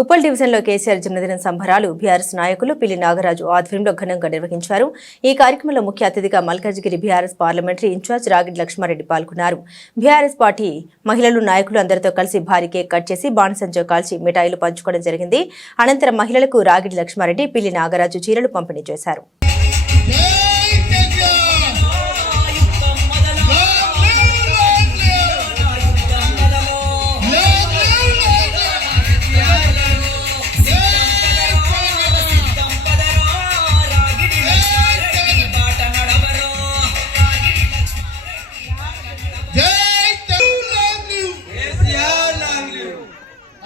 ఉప్పల్ డివిజన్లో కేసీఆర్ జన్మదిన సంబరాలు బీఆర్ఎస్ నాయకులు పిల్లి నాగరాజు ఆధ్వర్యంలో ఘనంగా నిర్వహించారు. ఈ కార్యక్రమంలో ముఖ్య అతిథిగా Malkajgiri BRS parliamentary in-charge Ragidi Laxma Reddy పాల్గొన్నారు. బీఆర్ఎస్ పార్టీ మహిళలు నాయకులు అందరితో కలిసి భారీ కేక్ కట్ చేసి బాణసంచో కాల్చి మిఠాయిలు పంచుకోవడం జరిగింది. అనంతరం మహిళలకు రాగిడి లక్ష్మారెడ్డి పిల్లి నాగరాజు చీరలు పంపిణీ చేశారు.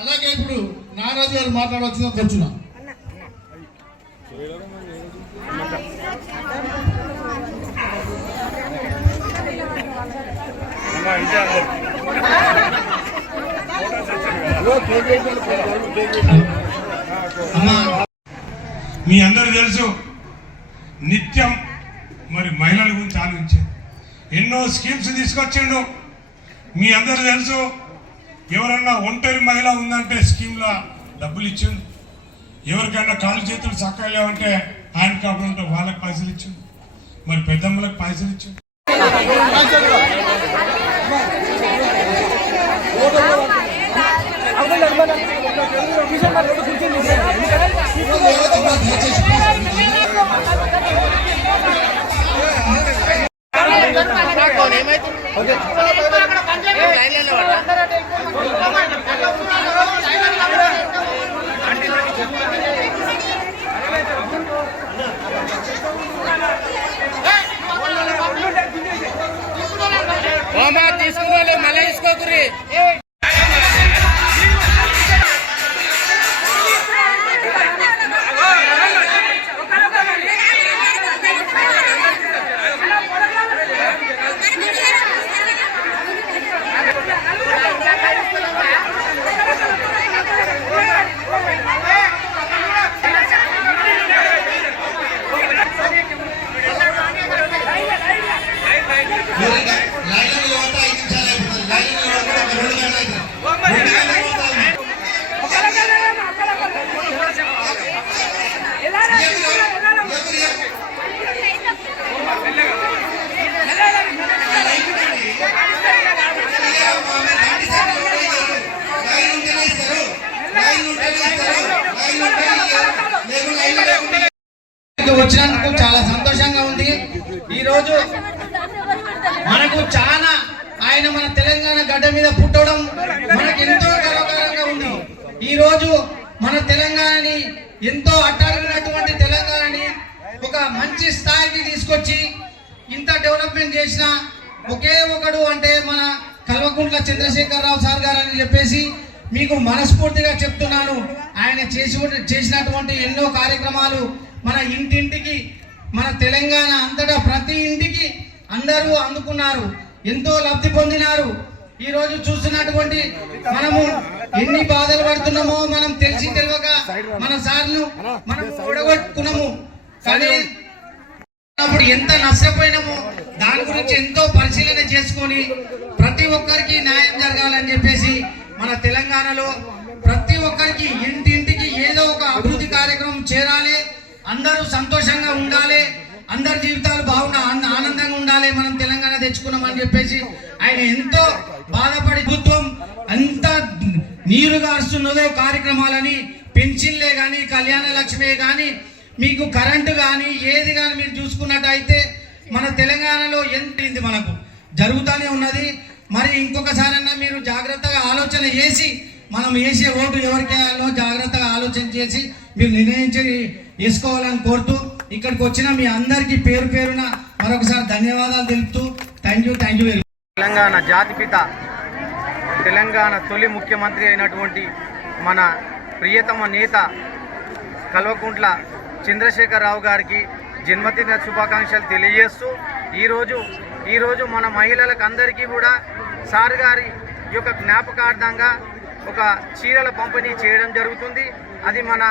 అలాగే ఇప్పుడు నారాజు గారు మాట్లాడవలసిన కూర్చున్నా మీ అందరూ తెలుసు నిత్యం మరి మహిళల గురించి ఆలోచించారు. ఎన్నో స్కీమ్స్ తీసుకొచ్చిండు. మీ అందరూ తెలుసు ఎవరన్నా ఒంటరి మహిళ ఉందంటే స్కీమ్లో డబ్బులు ఇచ్చిండు ఎవరికైనా కాళ్ళు చేతులు చక్కగా లేవంటే హ్యాండ్ కాపులు ఉంటే వాళ్ళకి పైసలు ఇచ్చిండు మరి పెద్దమ్మలకు పైసలు ఇచ్చిండు లైన్ ఈ మనకు చాలా ఆయన మన తెలంగాణ గడ్డ మీద పుట్టడం మనకు ఎంతో గర్వకారంగా ఉంది. ఈ రోజు మన తెలంగాణని ఎంతో అట్టాడినటువంటి తెలంగాణని ఒక మంచి స్థాయికి తీసుకొచ్చి ఇంత డెవలప్మెంట్ చేసిన ఒకే ఒకడు అంటే మన కల్వకుంట్ల చంద్రశేఖరరావు సార్ గారు అని చెప్పేసి మీకు మనస్ఫూర్తిగా చెప్తున్నాను. ఆయన చేసి చేసినటువంటి ఎన్నో కార్యక్రమాలు మన ఇంటింటికి మన తెలంగాణ అంతటా ప్రతి ఇంటికి అందరూ అందుకున్నారు ఎంతో లబ్ధి పొందినారు. ఈ రోజు చూస్తున్నటువంటి మనము ఎన్ని బాధలు పడుతున్నామో మనం తెలిసి తెలియక మన సార్లు మనం ఓడగొట్టుకున్నాము కానీ అప్పుడు ఎంత నష్టపోయినామో దాని గురించి ఎంతో పరిశీలన చేసుకొని ప్రతి ఒక్కరికి న్యాయం జరగాలని చెప్పేసి మన తెలంగాణలో ప్రతి ఒక్కరికి ఇంటింటికి ఏదో ఒక అభివృద్ధి కార్యక్రమం చేరాలి. అందరూ సంతోషంగా ఉండాలి. అందరి జీవితాలు బాగుండా ఆనందంగా ఉండాలి. మనం తెలంగాణ తెచ్చుకున్నామని చెప్పేసి ఆయన ఎంతో బాధపడి ప్రభుత్వం అంత నీరు గారుస్తున్నదో కార్యక్రమాలని పెన్షన్లే కానీ కళ్యాణ లక్ష్మే కానీ మీకు కరెంటు కానీ ఏది కానీ మీరు చూసుకున్నట్టయితే మన తెలంగాణలో ఎంత మనకు? జరుగుతూనే ఉన్నది. మరి ఇంకొకసారన్నా మీరు జాగ్రత్తగా ఆలోచన చేసి మనం వేసే ఓటు ఎవరికి జాగ్రత్తగా ఆలోచన చేసి మీరు నిర్ణయించి తీసుకోవాలని కోరుతూ ఇక్కడికి వచ్చిన మీ అందరికీ పేరు పేరున మరొకసారి ధన్యవాదాలు తెలుపుతూ thank you thank you Telangana జాతిపిత తెలంగాణ తొలి ముఖ్యమంత్రి అయినటువంటి మన ప్రియతమ నేత కల్వకుంట్ల చంద్రశేఖరరావు గారికి జన్మదిన శుభాకాంక్షలు తెలియజేస్తూ ఈరోజు ఈరోజు మన మహిళలకు అందరికీ కూడా సార్ గారి యొక్క జ్ఞాపకార్థంగా ఒక చీరల పంపిణీ చేయడం జరుగుతుంది. అది మన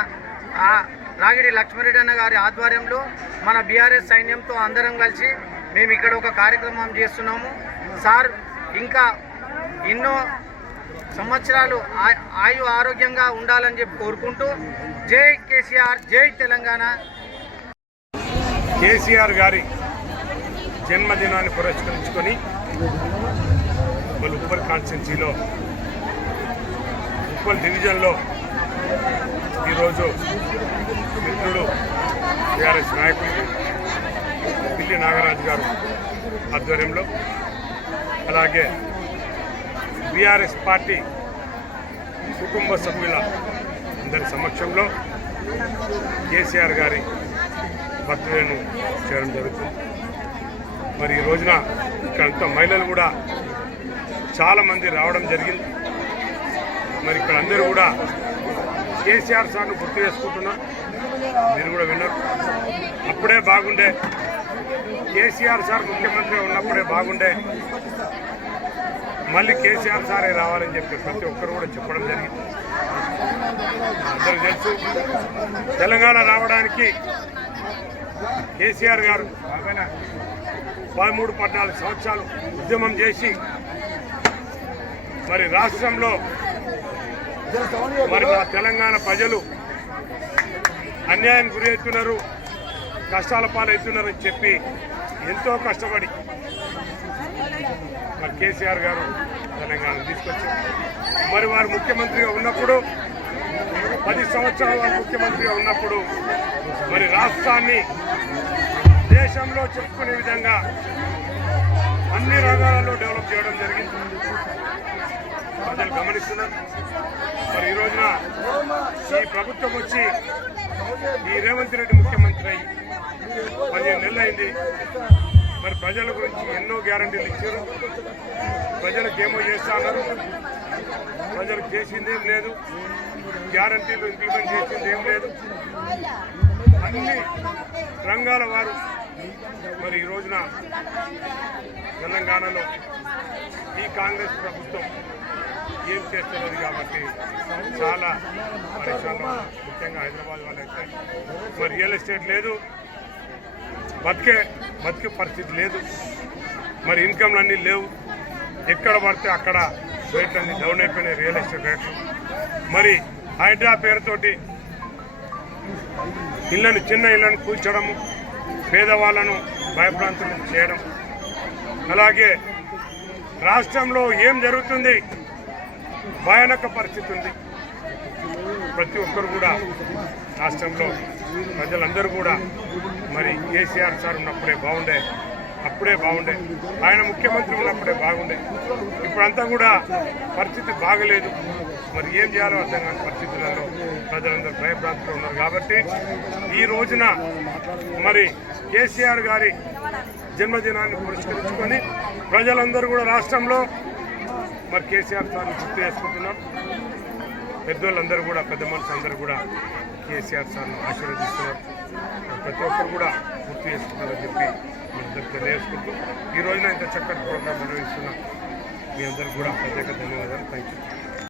నాగిడి రాగిడి అన్న గారి ఆధ్వర్యంలో మన బీఆర్ఎస్ సైన్యంతో అందరం కలిసి మేము ఇక్కడ ఒక కార్యక్రమం చేస్తున్నాము. సార్ ఇంకా ఎన్నో సంవత్సరాలు ఆ- ఆయు ఆరోగ్యంగా ఉండాలని చెప్పి కోరుకుంటూ జై కేసీఆర్ జై తెలంగాణ. కేసీఆర్ గారి జన్మదినాన్ని పురస్కరించుకొని ఉప్పల్ ఉప్పల్ కాన్స్టిట్యున్సీలో ఉప్పల్ డివిజన్లో ఈరోజు మిత్రుడు టీఆర్ఎస్ నాయకులు పిల్లి నాగరాజు గారు ఆధ్వర్యంలో అలాగే బీఆర్ఎస్ పార్టీ కుటుంబ సభ్యుల అందరి సమక్షంలో కేసీఆర్ గారి బర్త్డేను చేయడం జరుగుతుంది. మరి ఈ రోజున ఇక్కడంతా మహిళలు కూడా చాలామంది రావడం జరిగింది. మరి ఇక్కడ అందరూ కూడా కేసీఆర్ సార్ను గుర్తు చేసుకుంటున్నా. మీరు కూడా విన్నారు. అప్పుడే బాగుండే. కేసీఆర్ సార్ ముఖ్యమంత్రి ఉన్నప్పుడే బాగుండే. మళ్ళీ కేసీఆర్ సారే రావాలని చెప్పి ప్రతి ఒక్కరు కూడా చెప్పడం జరిగింది. అందరూ తెలుసు. తెలంగాణ రావడానికి కేసీఆర్ గారు పదమూడు పద్నాలుగు సంవత్సరాలు ఉద్యమం చేసి మరి రాష్ట్రంలో మరి మా తెలంగాణ ప్రజలు అన్యాయం గురి అవుతున్నారు కష్టాల పాలవుతున్నారని చెప్పి ఎంతో కష్టపడి మరి కేసీఆర్ గారు తెలంగాణ తీసుకొచ్చారు. మరి వారు ముఖ్యమంత్రిగా ఉన్నప్పుడు పది సంవత్సరాలు వారు ముఖ్యమంత్రిగా ఉన్నప్పుడు మరి రాష్ట్రాన్ని దేశంలో చెప్పుకునే విధంగా అన్ని రంగాలలో డెవలప్ చేయడం జరిగింది. ప్రజలు గమనిస్తున్నారు. మరి ఈ రోజున ఈ ప్రభుత్వం వచ్చి ఈ రేవంత్ రెడ్డి ముఖ్యమంత్రి అయ్యి పదిహేను నెలలు అయింది. మరి ప్రజల గురించి ఎన్నో గ్యారంటీలు ఇచ్చారు. ప్రజలకు ఏమో చేస్తా అన్నారు. ప్రజలకు చేసిందేం లేదు. గ్యారంటీలు ఇంప్లిమెంట్ చేసింది ఏం లేదు. అన్ని రంగాల వారు మరి ఈ రోజున తెలంగాణలో ఈ కాంగ్రెస్ ప్రభుత్వం ఏం చేస్తున్నది కాబట్టి చాలా పరిశ్రమ ముఖ్యంగా హైదరాబాద్ వాళ్ళైతే. మరి రియల్ ఎస్టేట్ లేదు. బతికే బతికే పరిస్థితి లేదు. మరి ఇన్కమ్లు అన్నీ లేవు. ఎక్కడ పడితే అక్కడ రేట్లన్నీ డౌన్ అయిపోయినాయి రియల్ ఎస్టేట్ రేట్లు. మరి హైడ్రా పేరుతోటి ఇళ్ళను చిన్న ఇళ్ళను కూల్చడము పేదవాళ్ళను భయప్రాంతం చేయడం. అలాగే రాష్ట్రంలో ఏం జరుగుతుంది? భయానక పరిస్థితి ఉంది. ప్రతి ఒక్కరు కూడా రాష్ట్రంలో ప్రజలందరూ కూడా మరి కేసీఆర్ సార్ ఉన్నప్పుడే బాగుండే అప్పుడే బాగుండే ఆయన ముఖ్యమంత్రి ఉన్నప్పుడే బాగుండే. ఇప్పుడంతా కూడా పరిస్థితి బాగలేదు. మరి ఏం చేయాలో అర్థం కాని పరిస్థితులలో ప్రజలందరూ భయప్రాంతంలో ఉన్నారు కాబట్టి ఈ రోజున మరి కేసీఆర్ గారి జన్మదినాన్ని పురస్కరించుకొని ప్రజలందరూ కూడా రాష్ట్రంలో మరి కేసీఆర్ సార్ని గుర్తు చేసుకుంటున్నాం. పెద్దోళ్ళందరూ కూడా పెద్ద మనుషులు అందరూ కూడా కేసీఆర్ సార్ను ఆశీర్వదిస్తున్నారు. ప్రతి ఒక్కరు కూడా గుర్తు చేసుకుంటారని చెప్పి మీ అందరికి తెలియజేసుకుంటూ ఈ రోజున ఇంత చక్కటి ప్రోగ్రాం నిర్వహిస్తున్నాం మీ అందరూ కూడా ప్రత్యేక ధన్యవాదాలు. Thank you